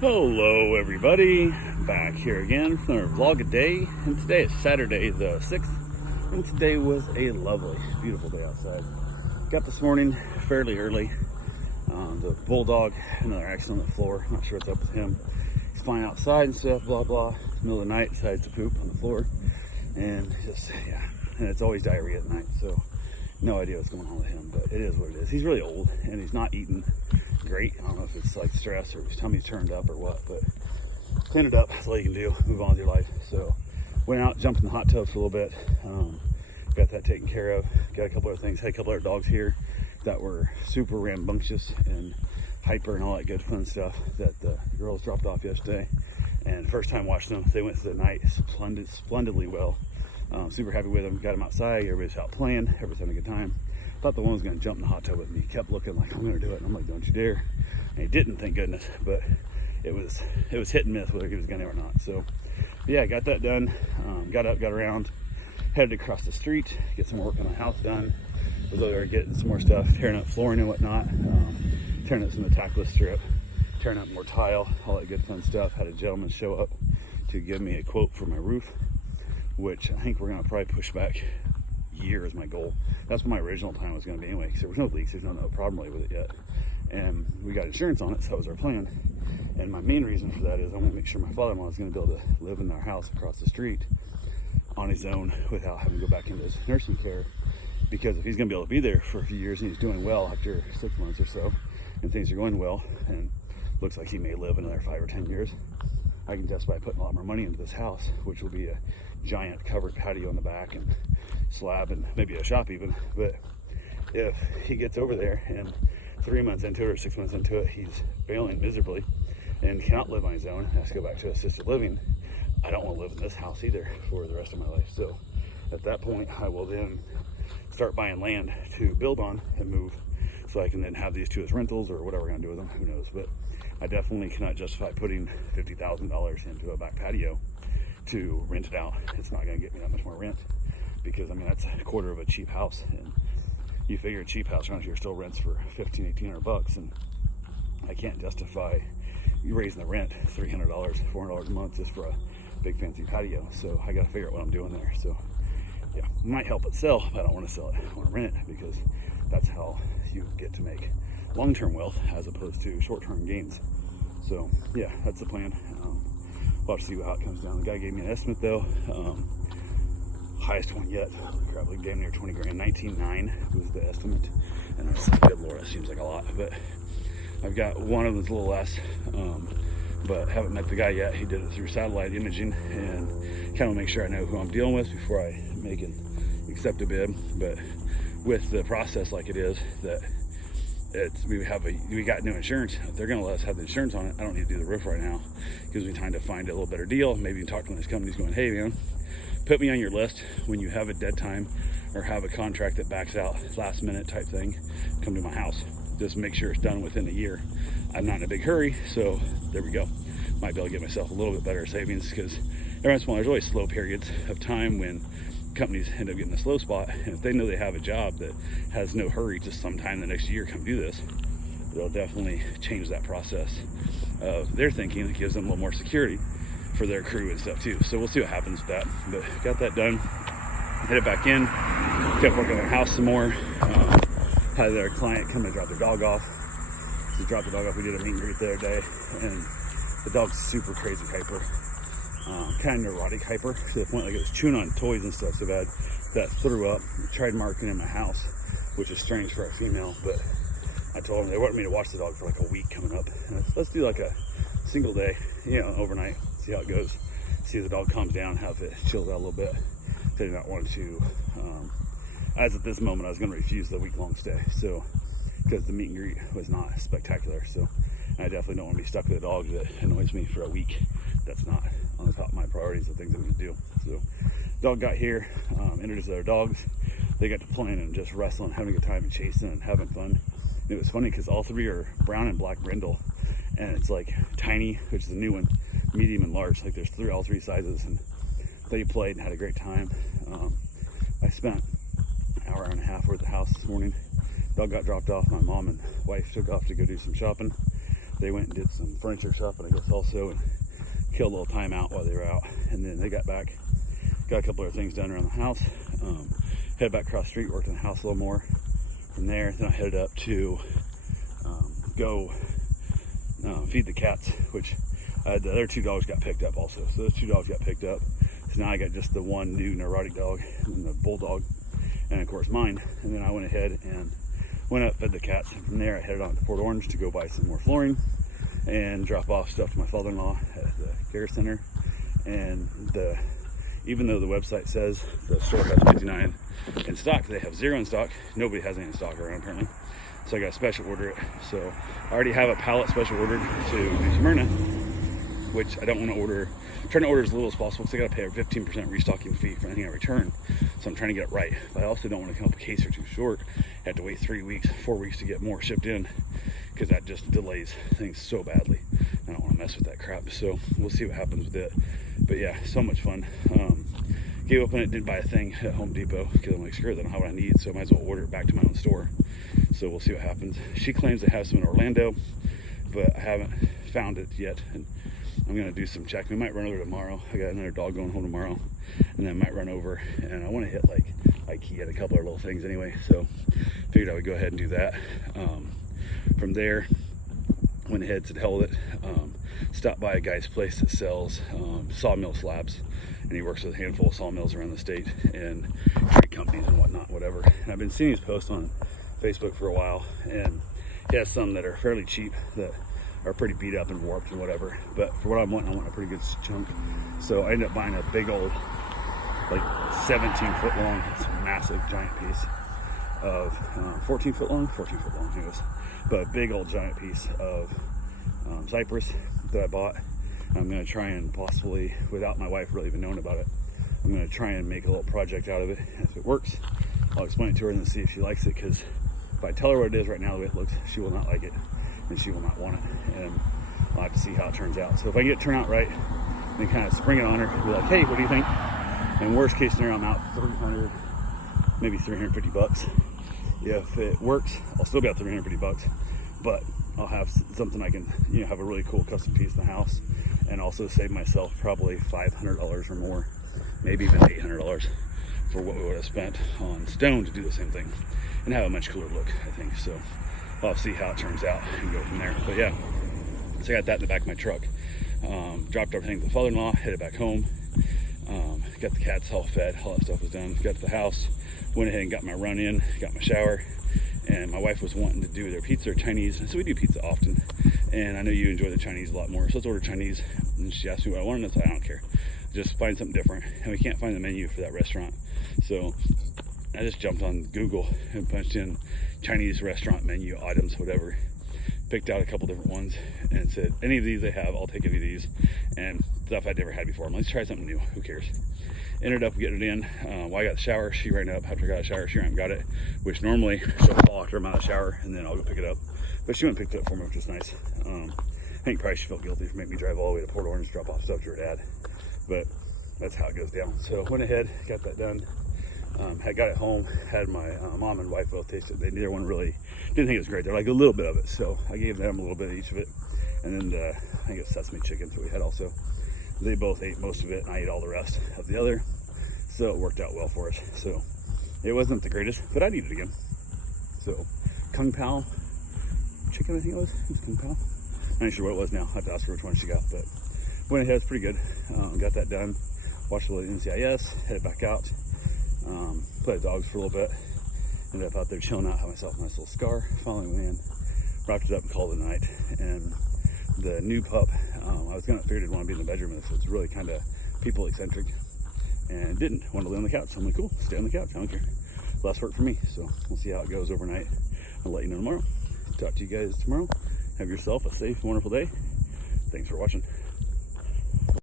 Hello everybody, back here again for another vlog a day, and today is Saturday the 6th, and today was a lovely, beautiful day outside. Got this morning fairly early. The bulldog, another accident on the floor, not sure what's up with him. He's flying outside and stuff, blah blah. Middle of the night, decides to poop on the floor, and just, yeah, and it's always diarrhea at night, so no idea what's going on with him, but it is what it is. He's really old, and he's not eating great. I don't know if it's like stress or his tummy's turned up or what, but clean it up. That's all you can do. Move on with your life. So went out, jumped in the hot tub for a little bit. Got that taken care of. Got a couple other things. Had a couple other dogs here that were super rambunctious and hyper and all that good fun stuff that the girls dropped off yesterday. And first time watching them, they went through the night splendidly well. Super happy with them. Got them outside. Everybody's out playing. Everybody's having a good time. Thought the one was going to jump in the hot tub with me. He kept looking like, I'm going to do it. And I'm like, don't you dare. And he didn't, thank goodness. But it was hit and miss whether he was going to or not. So yeah, got that done. Got up, got around, headed across the street, get some work on the house done. Was over there getting some more stuff, tearing up flooring and whatnot, tearing up some of the tackless strip, tearing up more tile, all that good fun stuff. Had a gentleman show up to give me a quote for my roof, which I think we're going to probably push back year is my goal. That's what my original plan was going to be anyway, because there was no leaks, there's no problem really with it yet, and we got insurance on it, so that was our plan. And my main reason for that is I want to make sure my father-in-law is going to be able to live in our house across the street on his own without having to go back into his nursing care, because if he's going to be able to be there for a few years and he's doing well after 6 months or so and things are going well and looks like he may live another 5 or 10 years, I can justify putting a lot more money into this house, which will be a giant covered patio in the back and slab and maybe a shop even. But if he gets over there and 3 months into it or 6 months into it he's failing miserably and cannot live on his own, has to go back to assisted living, I don't want to live in this house either for the rest of my life. So at that point I will then start buying land to build on and move, so I can then have these two as rentals or whatever we're going to do with them, who knows. But I definitely cannot justify putting $50,000 into a back patio to rent it out. It's not going to get me that much more rent, because I mean that's a quarter of a cheap house, and you figure a cheap house around here still rents for $1,800, and I can't justify you raising the rent $300, $400 a month just for a big fancy patio. So I got to figure out what I'm doing there. So yeah, it might help it sell, but I don't want to sell it. I want to rent it, because that's how you get to make long-term wealth as opposed to short-term gains. So yeah, that's the plan. We'll have to see how it comes down. The guy gave me an estimate though. Highest one yet, probably damn near 20 grand. 19.9 was the estimate, and I was like, good lord, that seems like a lot. But I've got one of them's a little less, but haven't met the guy yet. He did it through satellite imaging, and kind of make sure I know who I'm dealing with before I make and accept a bid. But with the process like it is, that we got new insurance. If they're going to let us have the insurance on it, I don't need to do the roof right now. Gives me time to find a little better deal. Maybe you can talk to one of these companies going, hey man, put me on your list when you have a dead time or have a contract that backs out, last minute type thing, come to my house. Just make sure it's done within a year. I'm not in a big hurry, so there we go. Might be able to get myself a little bit better savings, because every once in a while there's always slow periods of time when companies end up getting a slow spot, and if they know they have a job that has no hurry, just sometime the next year come do this, they'll definitely change that process of their thinking. It gives them a little more security for their crew and stuff too. So we'll see what happens with that. But got that done, headed back in, kept working on their house some more. Had their client come and drop their dog off. He dropped the dog off. We did a meet and greet the other day, and the dog's super crazy hyper, kind of neurotic hyper, to the point like it was chewing on toys and stuff so bad that threw up. Tried marking in my house, which is strange for a female, but I told them they wanted me to watch the dog for like a week coming up. And let's do like a single day, overnight, see how it goes, see if the dog calms down, how if it chills out a little bit. They did not want to, as at this moment I was going to refuse the week-long stay, so because the meet and greet was not spectacular. So I definitely don't want to be stuck with a dog that annoys me for a week. That's not on the top of my priorities of things I'm going to do. So dog got here, introduced other dogs. They got to playing and just wrestling, having a good time and chasing and having fun. And it was funny because all three are brown and black brindle, and it's like tiny, which is a new one, medium and large. Like there's all three sizes, and they played and had a great time. I spent an hour and a half over at the house this morning. Dog got dropped off. My mom and wife took off to go do some shopping. they went and did some furniture stuff, and I guess also and killed a little time out while they were out. And then they got back, got a couple of things done around the house, headed back across the street, worked in the house a little more. From there, then I headed up to go feed the cats, which the other 2 dogs got picked up also. So those 2 dogs got picked up. So now I got just the one new neurotic dog, and the bulldog, and of course mine. And then I went ahead and went up, fed the cats. And from there, I headed on to Port Orange to go buy some more flooring and drop off stuff to my father-in-law at the care center. And even though the website says the store has 59 in stock, they have 0 in stock. Nobody has any in stock around apparently. So I got to special order it. So I already have a pallet special ordered to New Smyrna, which I don't want to order. I'm trying to order as little as possible because I got to pay a 15% restocking fee for anything I return. So I'm trying to get it right. But I also don't want to come up a case or 2 short. I have to wait 3 weeks, 4 weeks to get more shipped in, because that just delays things so badly. I don't want to mess with that crap. So we'll see what happens with it. But yeah, so much fun. Gave up on it, didn't buy a thing at Home Depot because I'm like, screw it, I don't have what I need, so I might as well order it back to my own store. So we'll see what happens. She claims they have some in Orlando, but I haven't found it yet. And I'm gonna do some checking. We might run over tomorrow. I got another dog going home tomorrow, and then I might run over. And I want to hit like IKEA, a couple of little things anyway. So figured I would go ahead and do that. From there, went ahead to hell with it. Stopped by a guy's place that sells sawmill slabs, and he works with a handful of sawmills around the state and tree companies and whatnot, whatever. And I've been seeing his posts on Facebook for a while, and he has some that are fairly cheap that are pretty beat up and warped and whatever. But for what I want a pretty good chunk. So I ended up buying a big old, like 17-foot long, it's a massive giant piece of 14 foot long anyways, but a big old giant piece of cypress that I bought. I'm going to try and possibly, without my wife really even knowing about it, I'm going to try and make a little project out of it. If it works, I'll explain it to her and see if she likes it, because if I tell her what it is right now, the way it looks, she will not like it and she will not want it, and I'll have to see how it turns out. So if I get it turned out right, then kind of spring it on her, be like, hey, what do you think? And worst case scenario, I'm out 300, maybe 350 bucks. If it works, I'll still be out 350 bucks, but I'll have something I can, have a really cool custom piece in the house, and also save myself probably $500 or more, maybe even $800 for what we would have spent on stone to do the same thing, and have a much cooler look, I think. So I'll see how it turns out and go from there. But yeah, so I got that in the back of my truck. Dropped everything to the father-in-law, headed back home. Got the cats all fed, all that stuff was done. Got to the house, went ahead and got my run in, got my shower, and my wife was wanting to do their pizza or Chinese. So we do pizza often, and I know you enjoy the Chinese a lot more, so let's order Chinese. And she asked me what I wanted, and I said, I don't care, just find something different. And we can't find the menu for that restaurant, so I just jumped on Google and punched in Chinese restaurant menu items, whatever, picked out a couple different ones and said, any of these they have, I'll take any of these, and stuff I'd never had before. I'm like, let's try something new, who cares? Ended up getting it in. While I got the shower, she ran up. After I got a shower, she ran and got it, which normally she'll call after I'm out of the shower, and then I'll go pick it up. But she went and picked it up for me, which was nice. I think probably she felt guilty for making me drive all the way to Port Orange to drop off stuff to her dad, but that's how it goes down. So went ahead, got that done. Had got it home, had my mom and wife both taste it. They neither one really didn't think it was great. They're like a little bit of it, so I gave them a little bit of each of it, and then I think it was sesame chicken that we had also. They both ate most of it, and I ate all the rest of the other, so it worked out well for us. So it wasn't the greatest, but I'd eat it again. So Kung Pao chicken, I think it was Kung Pao. I'm not sure what it was now. I have to ask her which one she got, but went ahead, it's pretty good. Got that done, watched a little NCIS, headed back out, played dogs for a little bit, ended up out there chilling out, had myself a nice little scar, finally went in, wrapped it up and called it a night. And the new pup, I was gonna figure it'd want to be in the bedroom, so it's really kind of people eccentric, and didn't want to lay on the couch. So I'm like, cool, stay on the couch, I don't care. Less work for me. So we'll see how it goes overnight. I'll let you know tomorrow. Talk to you guys tomorrow. Have yourself a safe, wonderful day. Thanks for watching.